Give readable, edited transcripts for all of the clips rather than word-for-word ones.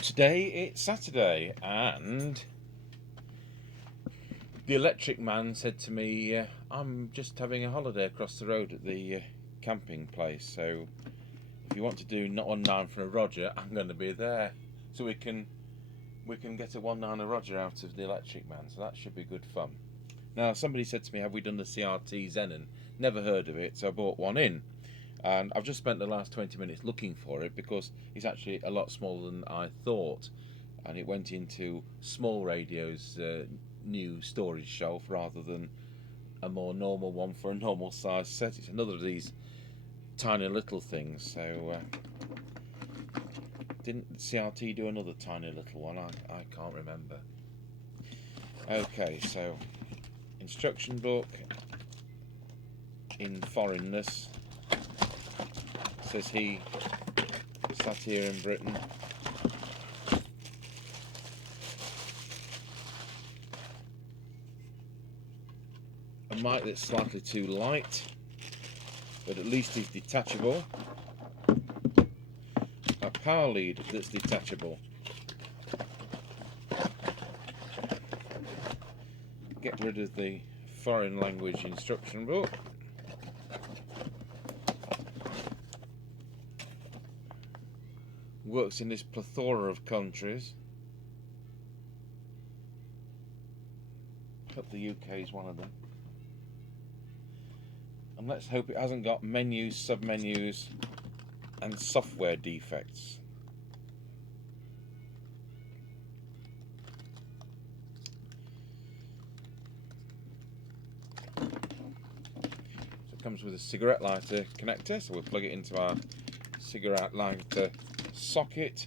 Today it's Saturday, and the electric man said to me, I'm just having a holiday across the road at the camping place, so if you want to do not 1/9 for a Roger, I'm going to be there, so we can get a 1/9 a Roger out of the electric man, so that should be good fun. Now, somebody said to me, have we done the CRT Xenon? Never heard of it, so I bought one in. And I've just spent the last 20 minutes looking for it because it's actually a lot smaller than I thought, and it went into Small Radio's new storage shelf rather than a more normal one for a normal size set. It's another of these tiny little things, so didn't CRT do another tiny little one? I can't remember. Okay, so instruction book in foreignness. Says he sat here in Britain. A mic that's slightly too light, but at least is detachable. A power lead that's detachable. Get rid of the foreign language instruction book. Works in this plethora of countries. Hope the UK is one of them. And let's hope it hasn't got menus, submenus, and software defects. So it comes with a cigarette lighter connector, so we'll plug it into our cigarette lighter socket.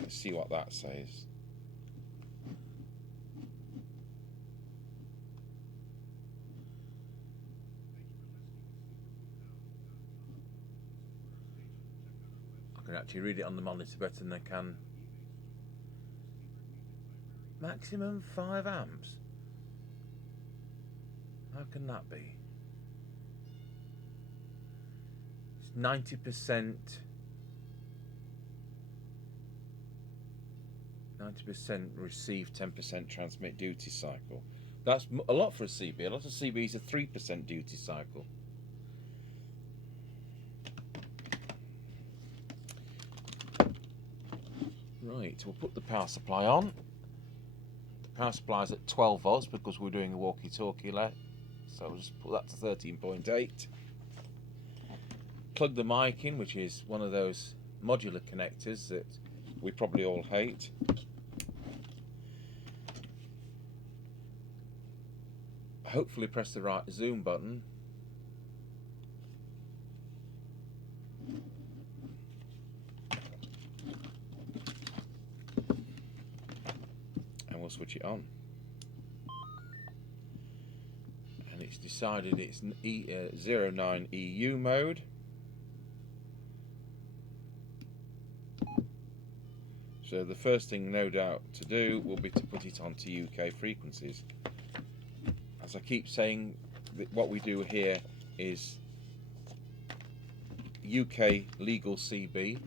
Let's see what that says. I can actually read it on the monitor better than I can. Maximum 5 amps. How can that be? It's 90%. 90% receive, 10% transmit duty cycle. That's a lot for a CB. A lot of CBs are 3% duty cycle. Right, we'll put the power supply on. The power supply is at 12 volts because we're doing a walkie-talkie LED. So we'll just put that to 13.8. Plug the mic in, which is one of those modular connectors that we probably all hate. Hopefully press the right zoom button. And we'll switch it on. And it's decided it's 09 EU mode. So the first thing, no doubt, to do will be to put it onto UK frequencies. As I keep saying, what we do here is UK legal CB,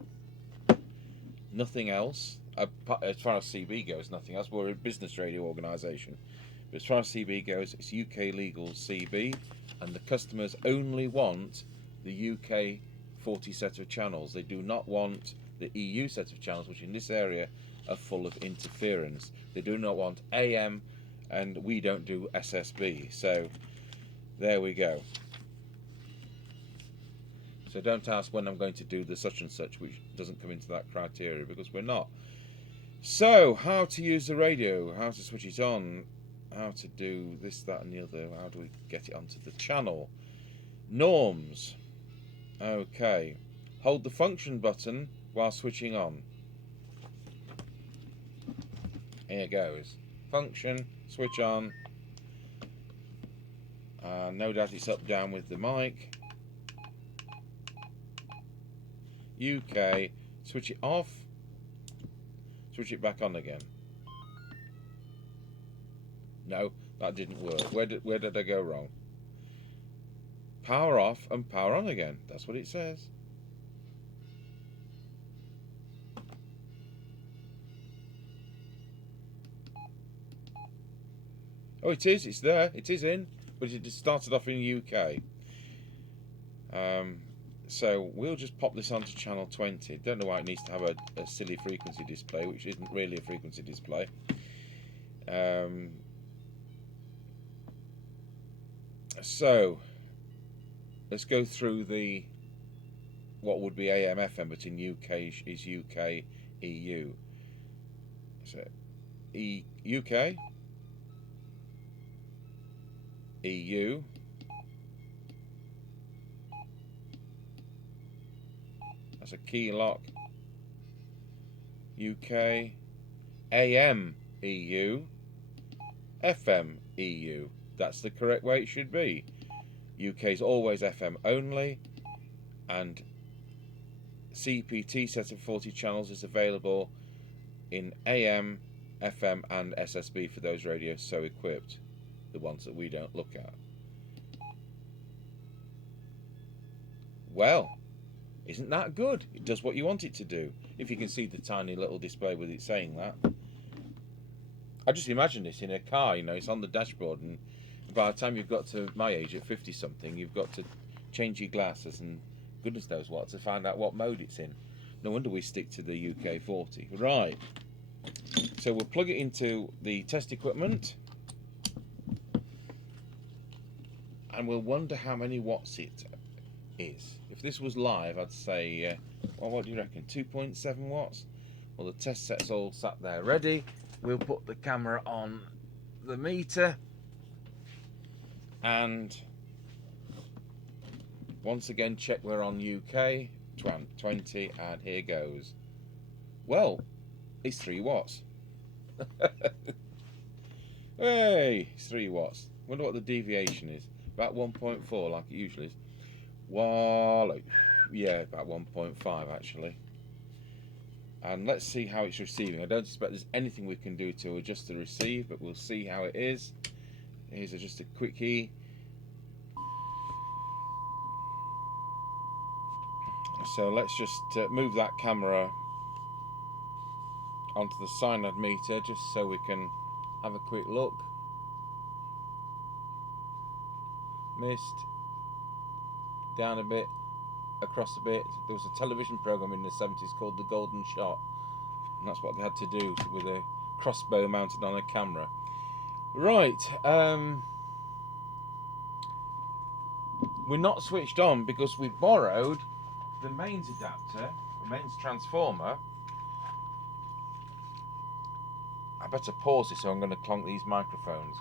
nothing else. As far as CB goes, nothing else. We're a business radio organisation. But as far as CB goes, it's UK legal CB, and the customers only want the UK 40 set of channels. They do not want the EU set of channels, which in this area are full of interference. They do not want AM, and we don't do SSB. So there we go. So don't ask when I'm going to do the such and such, which doesn't come into that criteria, because we're not. So how to use the radio, how to switch it on, how to do this, that and the other, how do we get it onto the channel. Norms. Okay, hold the function button while switching on. Here goes. Function, switch on. No doubt it's up down with the mic. UK, switch it off. Switch it back on again. No, that didn't work. Where did I go wrong? Power off and power on again. That's what it says. Oh, it is. It's there. It is in. But it just started off in the UK. So we'll just pop this onto channel 20. Don't know why it needs to have a silly frequency display, which isn't really a frequency display. So let's go through the what would be AM FM, but in UK is UK EU. So UK EU. That's a key lock. UK AM EU FM EU. That's the correct way it should be. UK is always FM only, and CEPT set of 40 channels is available in AM, FM and SSB for those radios so equipped, the ones that we don't look at. Well, isn't that good? It does what you want it to do. If you can see the tiny little display with it saying that. I just imagine this in a car, you know, it's on the dashboard, and by the time you've got to my age at 50 something, you've got to change your glasses and goodness knows what to find out what mode it's in. No wonder we stick to the UK 40. Right, so we'll plug it into the test equipment and we'll wonder how many watts it is. If this was live, I'd say, well, what do you reckon, 2.7 watts? Well, the test set's all sat there ready. We'll put the camera on the meter and once again check we're on UK 20, and here goes. Well, it's 3 watts. Hey, it's 3 watts. Wonder what the deviation is. About 1.4 like it usually is. Well, yeah, about 1.5 actually. And let's see how it's receiving. I don't expect there's anything we can do to adjust the receive, but we'll see how it is. Here's just a quickie. So let's just move that camera onto the cyanide meter just so we can have a quick look. Missed. Down a bit. Across a bit. There was a television program in the 70s called The Golden Shot, and that's what they had to do with a crossbow mounted on a camera. Right, we're not switched on because we borrowed the mains adapter, the mains transformer. I better pause it, so I'm going to clonk these microphones.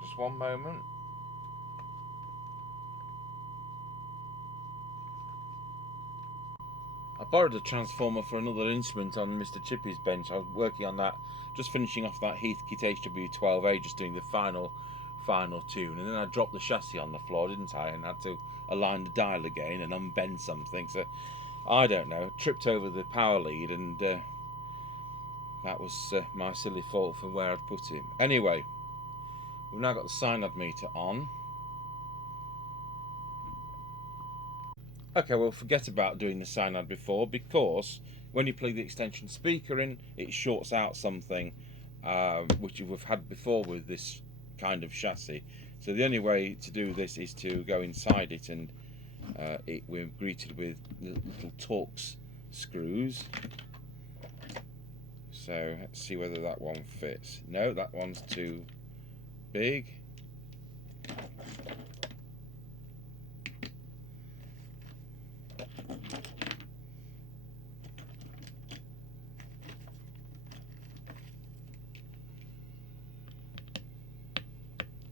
Just one moment. I borrowed a transformer for another instrument on Mr. Chippy's bench. I was working on that, just finishing off that Heathkit HW12A, just doing the final tune, and then I dropped the chassis on the floor, didn't I, and had to align the dial again and unbend something, so I don't know, tripped over the power lead, and that was my silly fault for where I'd put him. Anyway, we've now got the cyanide meter on. Okay, well, forget about doing the cyanide before, because when you plug the extension speaker in, it shorts out something, which we've had before with this kind of chassis. So the only way to do this is to go inside it, and we're greeted with little Torx screws. So let's see whether that one fits. No, that one's too big.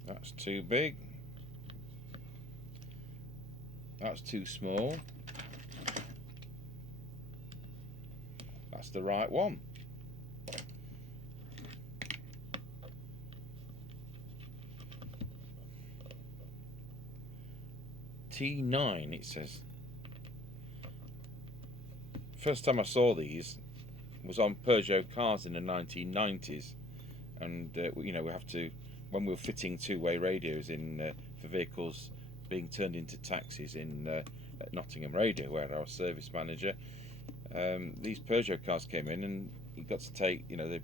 That's too big. That's too small. That's the right one. T9 it says. First time I saw these, was on Peugeot cars in the 1990s, and you know, we have to, when we were fitting two-way radios in for vehicles being turned into taxis in at Nottingham Radio, where I was service manager. These Peugeot cars came in, and you got to take, you know, the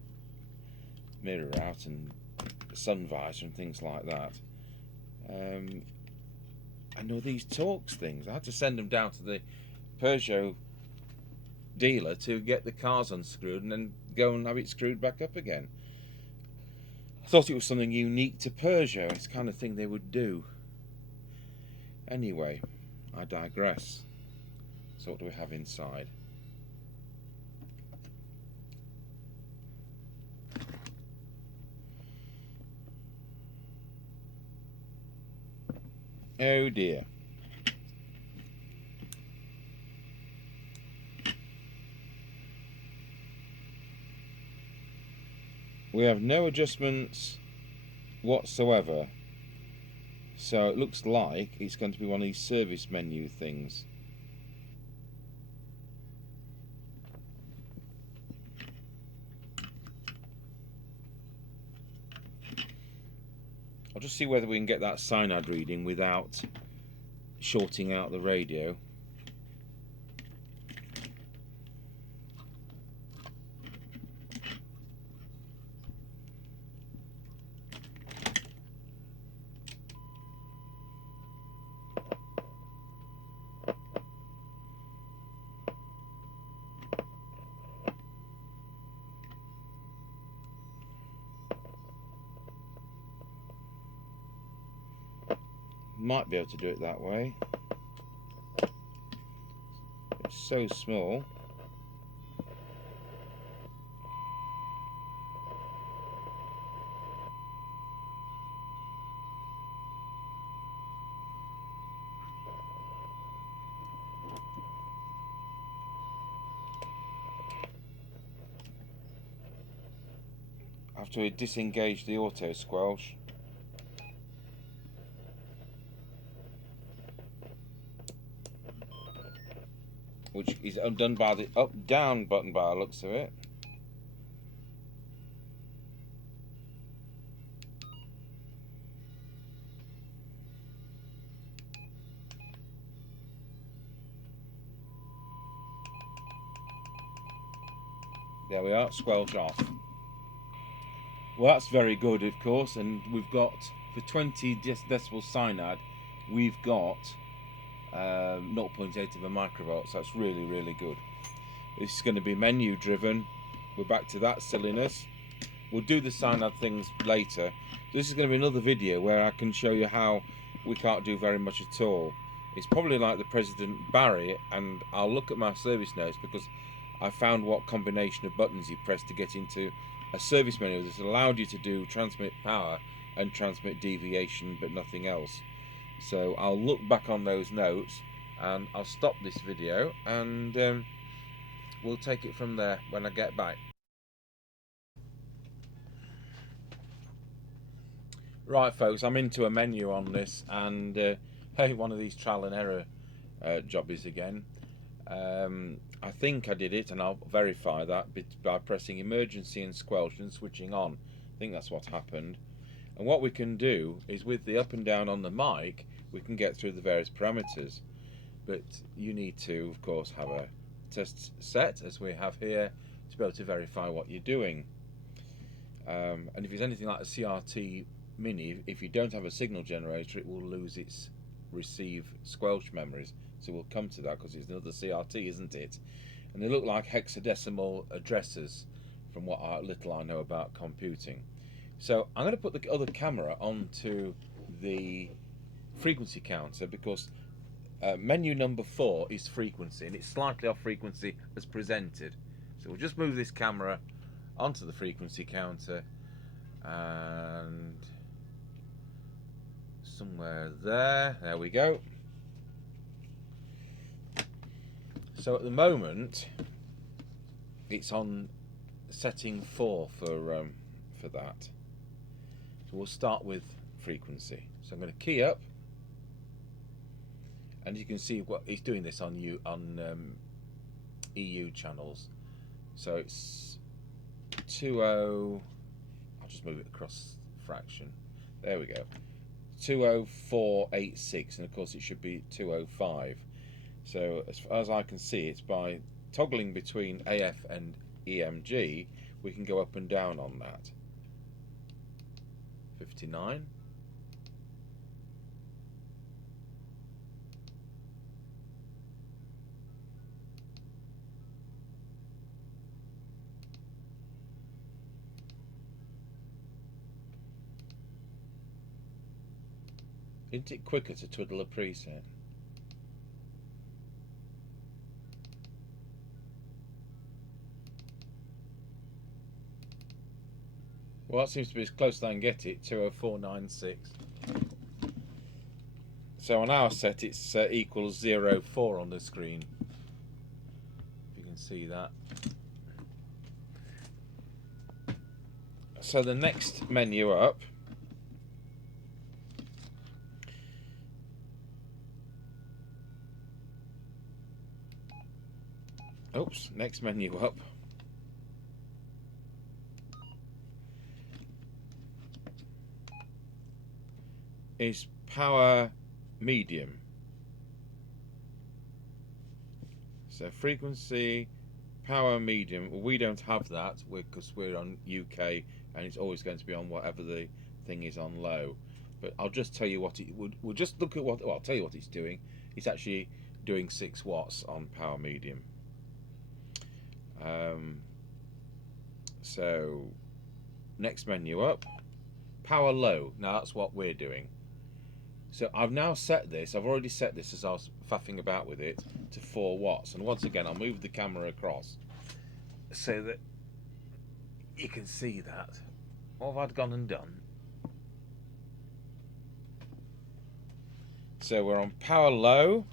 mirror out and the sun visor and things like that. And all these Torx things, I had to send them down to the Peugeot dealer to get the cars unscrewed and then go and have it screwed back up again. I thought it was something unique to Peugeot. It's the kind of thing they would do. Anyway, I digress. So what do we have inside? Oh dear. We have no adjustments whatsoever, so it looks like it's going to be one of these service menu things. I'll just see whether we can get that cyanide reading without shorting out the radio. Might be able to do it that way. It's so small. After we disengage the auto squelch, which is undone by the up-down button by the looks of it. There we are, squelch off. Well, that's very good, of course, and we've got, for 20 decibel cyanide, we've got 0.8 of a microvolt, so that's really, really good. This is going to be menu driven. We're back to that silliness. We'll do the cyanide things later. This is going to be another video where I can show you how we can't do very much at all. It's probably like the President Barry, and I'll look at my service notes because I found what combination of buttons you press to get into a service menu that allowed you to do transmit power and transmit deviation, but nothing else. So I'll look back on those notes, and I'll stop this video, and we'll take it from there when I get back. Right, folks, I'm into a menu on this, and hey, one of these trial and error jobbies again. I think I did it, and I'll verify that by pressing emergency and squelch and switching on. I think that's what happened. And what we can do is, with the up and down on the mic, we can get through the various parameters. But you need to, of course, have a test set, as we have here, to be able to verify what you're doing. And if it's anything like a CRT Mini, if you don't have a signal generator, it will lose its receive squelch memories. So we'll come to that because it's another CRT, isn't it? And they look like hexadecimal addresses from what little I know about computing. So I'm going to put the other camera onto the frequency counter because menu number 4 is frequency, and it's slightly off frequency as presented. So we'll just move this camera onto the frequency counter, and somewhere there we go. So at the moment it's on setting 4 for that. So we'll start with frequency. So I'm going to key up, and you can see what he's doing this on EU channels. So it's 20. I'll just move it across fraction. There we go. 20486, and of course it should be 205. So as far as I can see, it's by toggling between AF and EMG, we can go up and down on that. 59. Isn't it quicker to twiddle a preset? Well, that seems to be as close as I can get it, 20496. So on our set it's equals 04 on the screen. If you can see that. So the next menu up next menu up is power medium. So frequency, power medium. Well, we don't have that because we're on UK and it's always going to be on whatever the thing is on low. But I'll just tell you what it would. We'll just look at what. Well, I'll tell you what it's doing. It's actually doing 6 watts on power medium. So next menu up, power low. Now that's what we're doing. So I've now set this, I've already set this as I was faffing about with it, to 4 watts. And once again, I'll move the camera across so that you can see that. What have I gone and done? So we're on power low,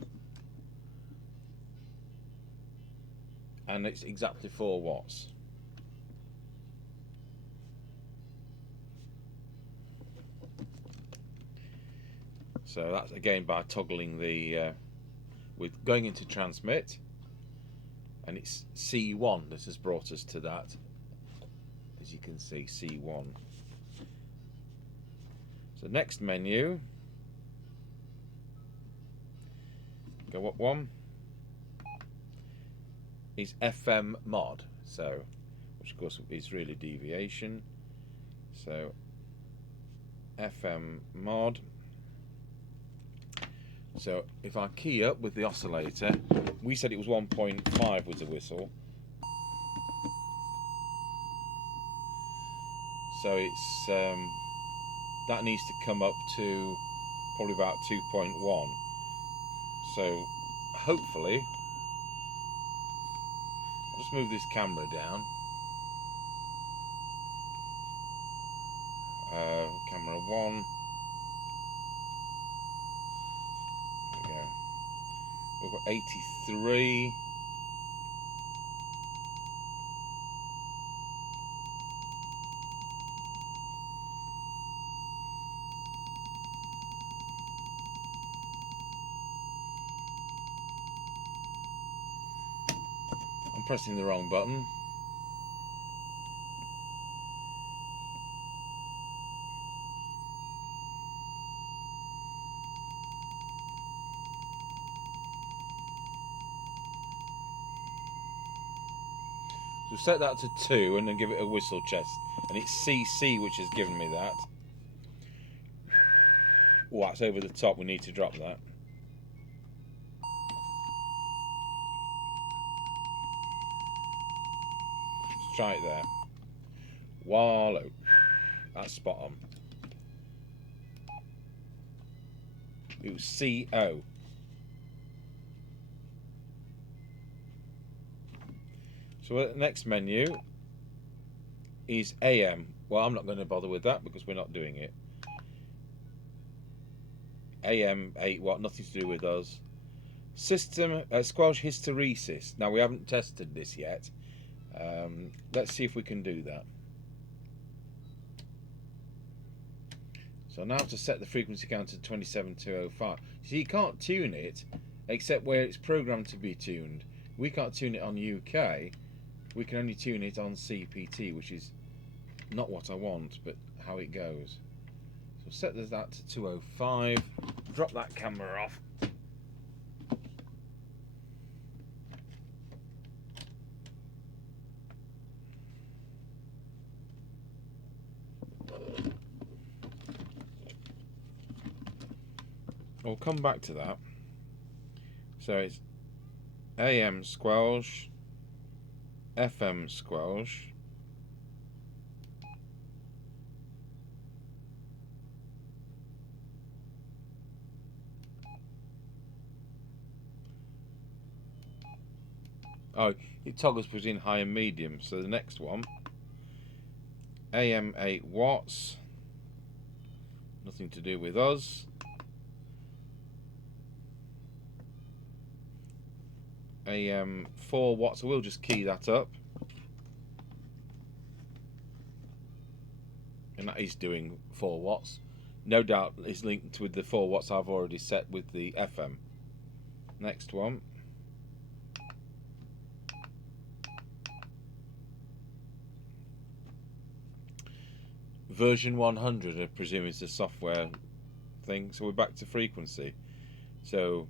and it's exactly 4 watts. So that's again by toggling the with going into transmit, and it's C1 that has brought us to that, as you can see, C1. So next menu, go up one, is FM mod, so which of course is really deviation. So FM mod. So if I key up with the oscillator, we said it was 1.5 was the whistle. So it's that needs to come up to probably about 2.1. So hopefully, I'll just move this camera down. Camera 1. We've got 83. I'm pressing the wrong button. So set that to 2 and then give it a whistle chest. And it's CC which has given me that. Oh, that's over the top. We need to drop that. Let's try it there. Wallow. That's spot on. It was CO. So the next menu is AM. Well, I'm not going to bother with that because we're not doing it. AM 8 watt, nothing to do with us. System Squelch hysteresis. Now we haven't tested this yet. Let's see if we can do that. So now to set the frequency count to 27205. So you can't tune it except where it's programmed to be tuned. We can't tune it on UK. we can only tune it on CEPT, which is not what I want, but how it goes. So set that to 205, drop that camera off. We'll come back to that. So it's AM Squelch, FM Squelch, oh, it toggles between high and medium. So the next one, AM 8 watts, nothing to do with us. AM 4 watts, so we'll just key that up, and that is doing 4 watts. No doubt it's linked with the 4 watts I've already set with the FM. Next one, version 100, I presume is the software thing. So we're back to frequency. So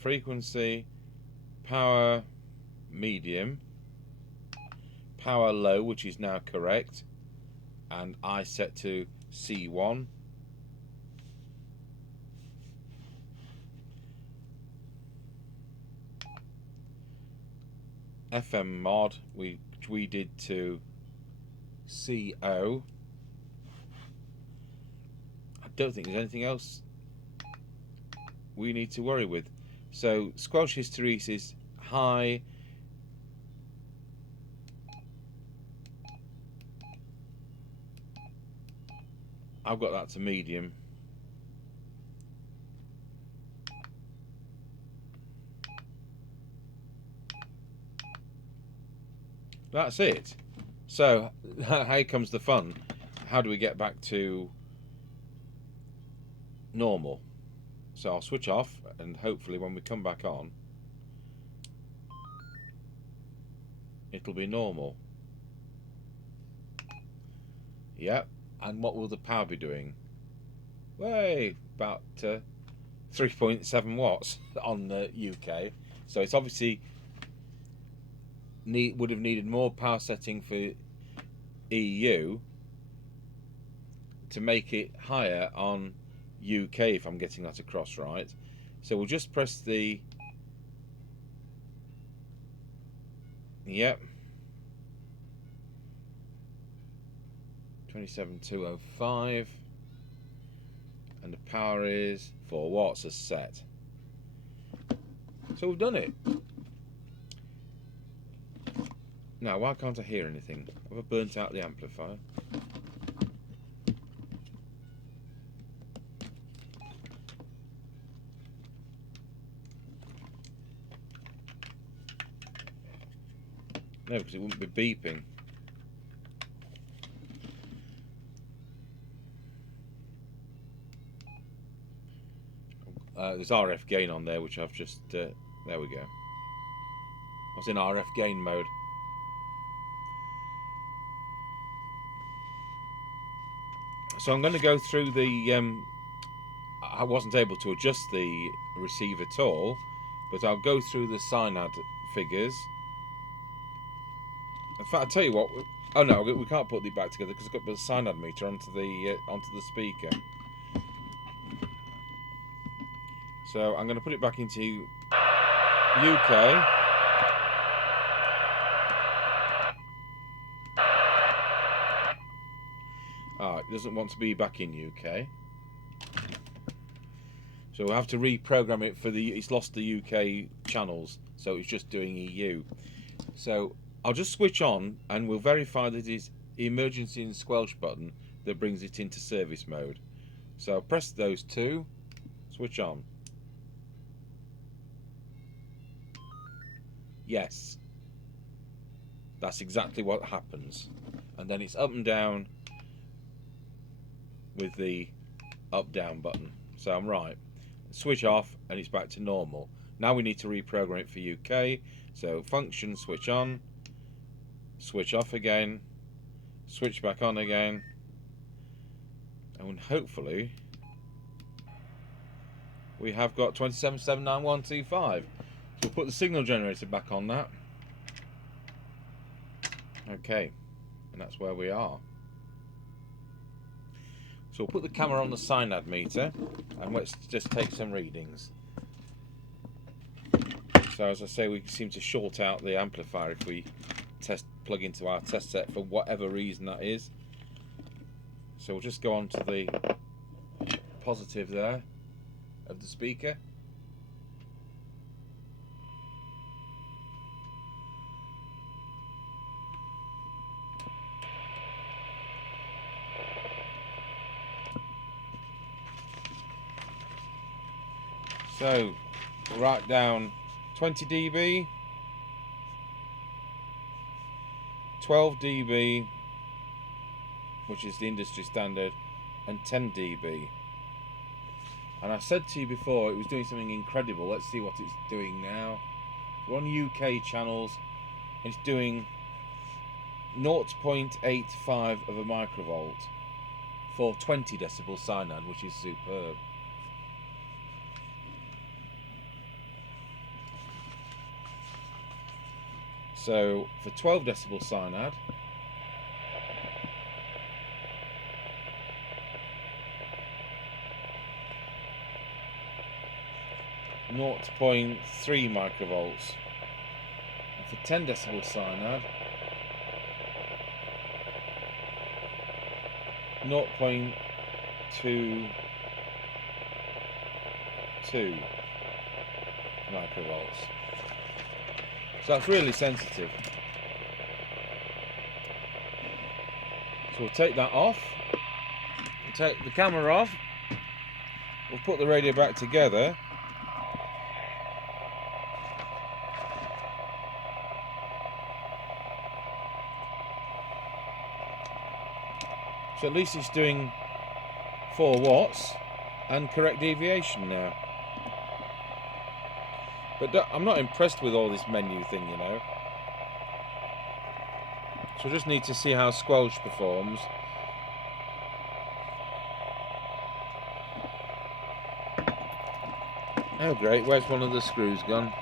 frequency, power medium, power low, which is now correct, and I set to C1. FM mod, which we did to CO. I don't think there's anything else we need to worry with. So Squelch hysteresis high, I've got that to medium. That's it. So here comes the fun. How do we get back to normal? So I'll switch off, and hopefully when we come back on, it'll be normal. Yep. And what will the power be doing? Way, about 3.7 watts on the UK. So it's obviously would have needed more power setting for EU to make it higher on UK, if I'm getting that across right. So we'll just press the, yep, 27205, and the power is 4 watts as set. So we've done it. Now, why can't I hear anything? Have I burnt out the amplifier? No, because it wouldn't be beeping. There's RF gain on there, which I've just... there we go. I was in RF gain mode. So I'm going to go through the... I wasn't able to adjust the receiver at all, but I'll go through the Synad figures. In fact, I'll tell you what... Oh no, we can't put it back together because I've got the Synad meter onto the speaker. So I'm going to put it back into UK. It doesn't want to be back in UK. So we'll have to reprogram it for the... It's lost the UK channels, so it's just doing EU. So I'll just switch on and we'll verify that it's the emergency and squelch button that brings it into service mode. So I'll press those two, switch on. Yes. That's exactly what happens. And then it's up and down with the up down button. So I'm right. Switch off and it's back to normal. Now we need to reprogram it for UK. So function switch on, switch off again, switch back on again, and hopefully we have got 2779125. So we'll put the signal generator back on that. Okay, and that's where we are. So we'll put the camera on the Synad meter and let's just take some readings. So as I say, we seem to short out the amplifier if we plug into our test set for whatever reason that is. So we'll just go on to the positive there of the speaker. So we'll write down 20 dB, 12 dB, which is the industry standard, and 10 dB. And I said to you before it was doing something incredible. Let's see what it's doing now. We're on UK channels. It's doing 0.85 of a microvolt for 20 decibel Synad, which is superb. So for 12 decibel Synad, .3 microvolts. And for 10 decibel Synad, 0.22 microvolts. So that's really sensitive. So we'll take that off. We'll take the camera off. We'll put the radio back together. So at least it's doing 4 watts and correct deviation now. But I'm not impressed with all this menu thing, you know. So I just need to see how Squelch performs. Oh great, where's one of the screws gone?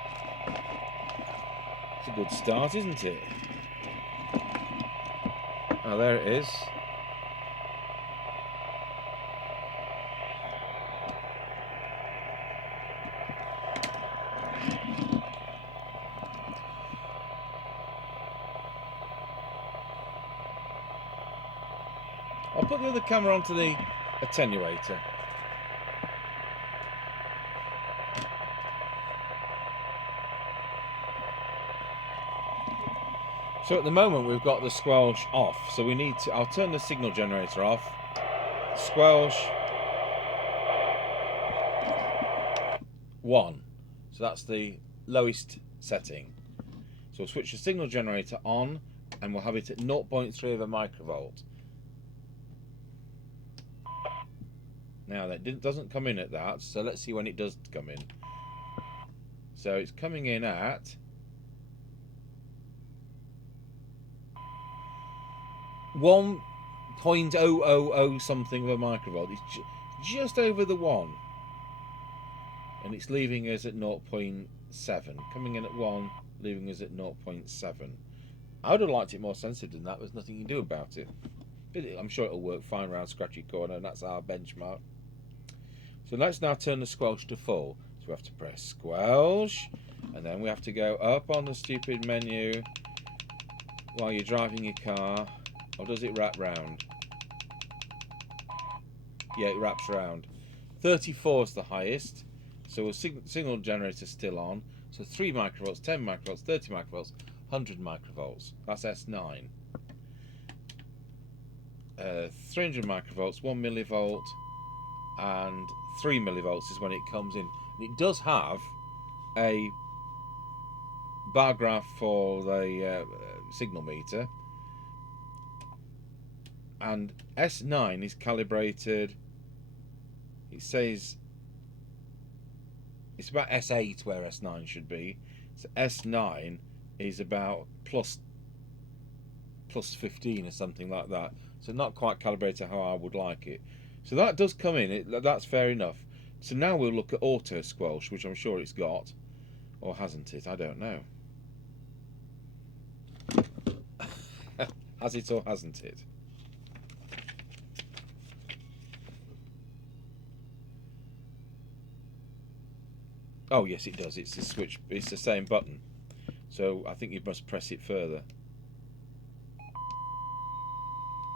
It's a good start, isn't it? Oh, there it is. I'll put the other camera onto the attenuator. So at the moment we've got the Squelch off, so we need to, I'll turn the signal generator off. Squelch 1. So that's the lowest setting. So we'll switch the signal generator on and we'll have it at 0.3 of a microvolt. Now that doesn't come in at that, so let's see when it does come in. So it's coming in at 1.000 something of a microvolt. It's just over the 1. And it's leaving us at 0.7. Coming in at 1, leaving us at 0.7. I would have liked it more sensitive than that. There's nothing you can do about it. I'm sure it'll work fine around Scratchy Corner, and that's our benchmark. So let's now turn the Squelch to full. So we have to press Squelch, and then we have to go up on the stupid menu while you're driving your car. Or does it wrap round? Yeah, it wraps round. 34 is the highest. So a signal generator still on. So 3 microvolts, 10 microvolts, 30 microvolts, 100 microvolts. That's S9. 300 microvolts, 1 millivolt, and 3 millivolts is when it comes in. And it does have a bar graph for the signal meter, and S9 is calibrated, it says it's about S8 where S9 should be. So S9 is about plus 15 or something like that. So not quite calibrated how I would like it. So that does come in. That's fair enough. So now we'll look at auto squelch, which I'm sure it's got, or hasn't it? I don't know. Has it or hasn't it? Oh yes, it does. It's the switch. It's the same button. So I think you must press it further.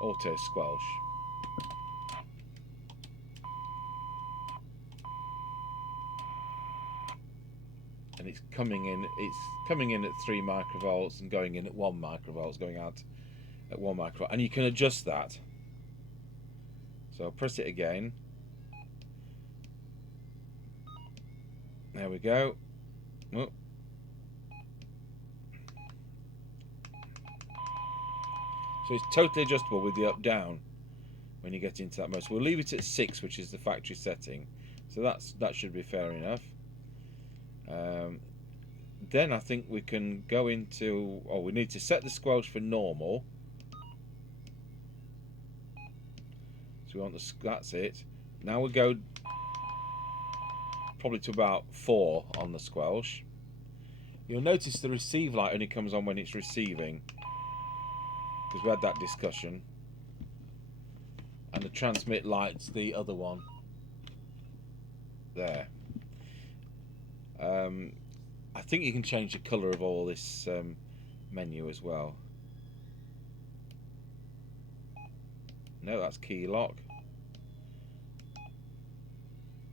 Auto squelch. And it's coming in. It's coming in at 3 microvolts and going in at 1 microvolts, going out at 1 microvolt, and you can adjust that. So I'll press it again. There we go. Oh. So it's totally adjustable with the up down when you get into that mode. So we'll leave it at 6, which is the factory setting. So that should be fair enough. Then I think we can go into, we need to set the squelch for normal. So we want that's it. Now we go probably to about 4 on the squelch. You'll notice the receive light only comes on when it's receiving, because we had that discussion. And the transmit light's the other one. There. I think you can change the colour of all this menu as well. No, that's key lock.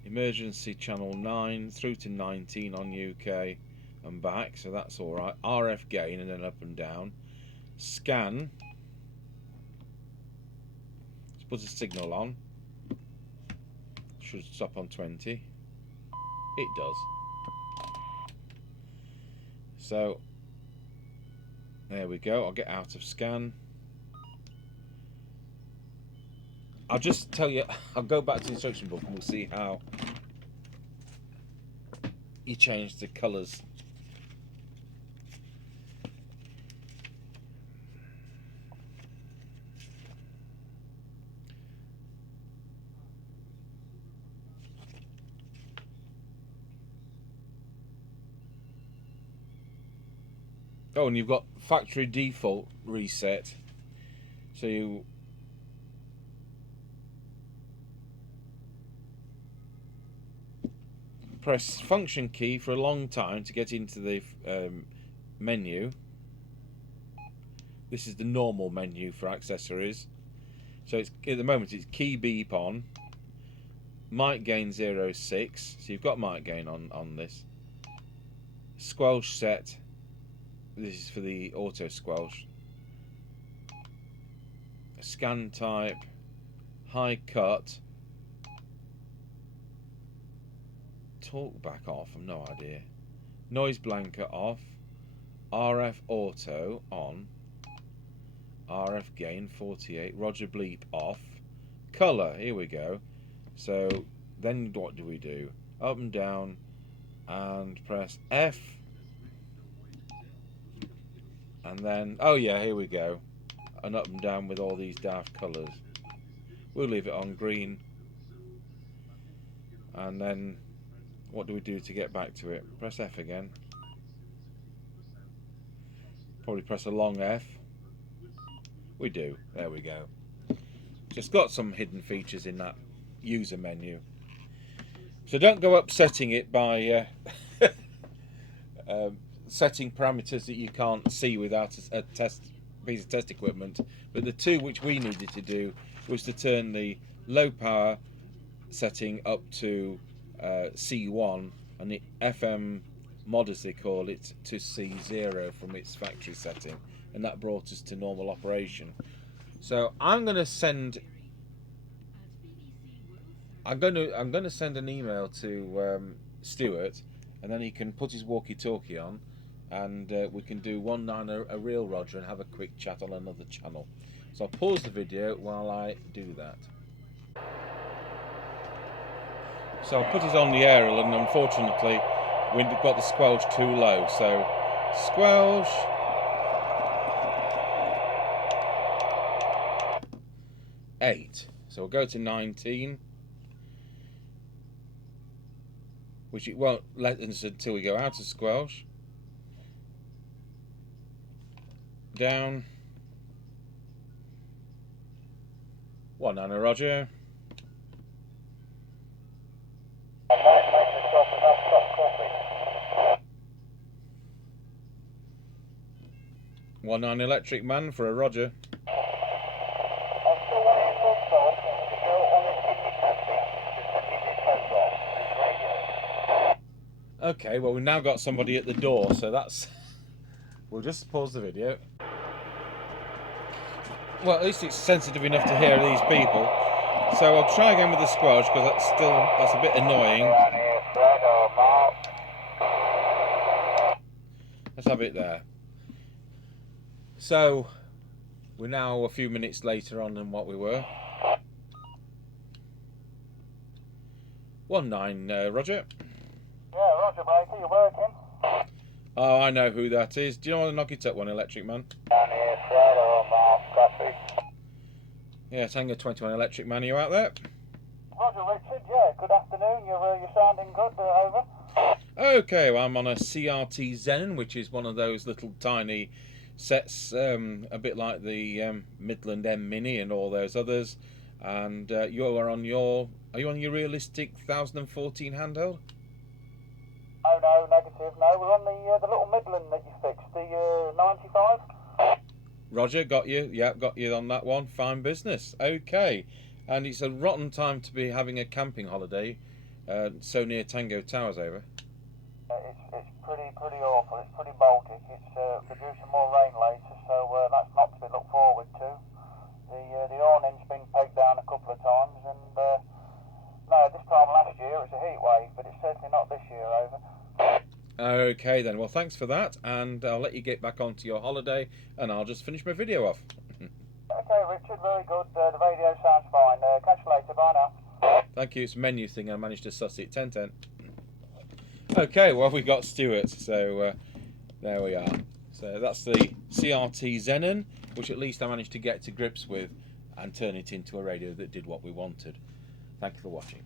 Emergency channel 9 through to 19 on UK and back, so that's alright. RF gain and then up and down. Scan. Let's put a signal on. Should stop on 20. It does. So there we go. I'll get out of scan. I'll just tell you, I'll go back to the instruction book and we'll see how you change the colours. Oh, and you've got factory default reset. So you press function key for a long time to get into the menu. This is the normal menu for accessories. So it's, at the moment it's key beep on, mic gain 0.6, so you've got mic gain on this. Squelch set, this is for the auto squelch. Scan type, high cut, talk back off, I've no idea. Noise blanket off, RF auto on, RF gain 48, Roger bleep off, colour, here we go. So then what do we do? Up and down and press F, and then, oh yeah, here we go, and up and down with all these daft colours. We'll leave it on green, and then what do we do to get back to it? Press F again. Probably press a long F. We do. There we go. Just got some hidden features in that user menu. So don't go upsetting it by setting parameters that you can't see without a piece of test equipment. But the two which we needed to do was to turn the low power setting up to C1 and the FM mod, as they call it, to C0 from its factory setting, and that brought us to normal operation. So I'm going to send an email to Stuart, and then he can put his walkie-talkie on, and we can do 1.9 a real Roger and have a quick chat on another channel. So I'll pause the video while I do that. So I put it on the aerial, and unfortunately we got the squelch too low. So squelch. Eight. So we'll go to 19, which it won't let us until we go out of squelch. Down. 19 Roger. One 9 electric man for a Roger. Okay, well we've now got somebody at the door, so that's... We'll just pause the video. Well, at least it's sensitive enough to hear these people. So I'll try again with the squelch, because that's a bit annoying. Let's have it there. So we're now a few minutes later on than what we were. 19 Roger. Yeah, Roger, mate. Are you working? Oh, I know who that is. Do you know what to knock it up, 1 electric man? Down here, Fred, or Mark, copy. Yeah, Tango 21 electric man. Are you out there? Roger, Richard. Yeah, good afternoon. You're sounding good. Over. Okay, well, I'm on a CRT Xenon, which is one of those little tiny sets, a bit like the Midland M Mini and all those others. And are you on your realistic 1014 handheld? Oh no, negative. No, we're on the little Midland that you fixed, the 95. Roger, got you. Yeah, got you on that one. Fine business. Okay, and it's a rotten time to be having a camping holiday, so near Tango Towers. Over. It's pretty awful. It's pretty Baltic. It's producing more rain later, so that's not to be looked forward to. The awning's been pegged down a couple of times, and no, this time last year it was a heat wave, but it's certainly not this year. Over. Okay then, well thanks for that, and I'll let you get back onto your holiday, and I'll just finish my video off. Okay, Richard, very good. The radio sounds fine. Catch you later. Bye now. Thank you. It's a menu thing. I managed to suss it. 10-10. Okay, well we got Stuart, so there we are. So that's the CRT Xenon, which at least I managed to get to grips with and turn it into a radio that did what we wanted. Thank you for watching.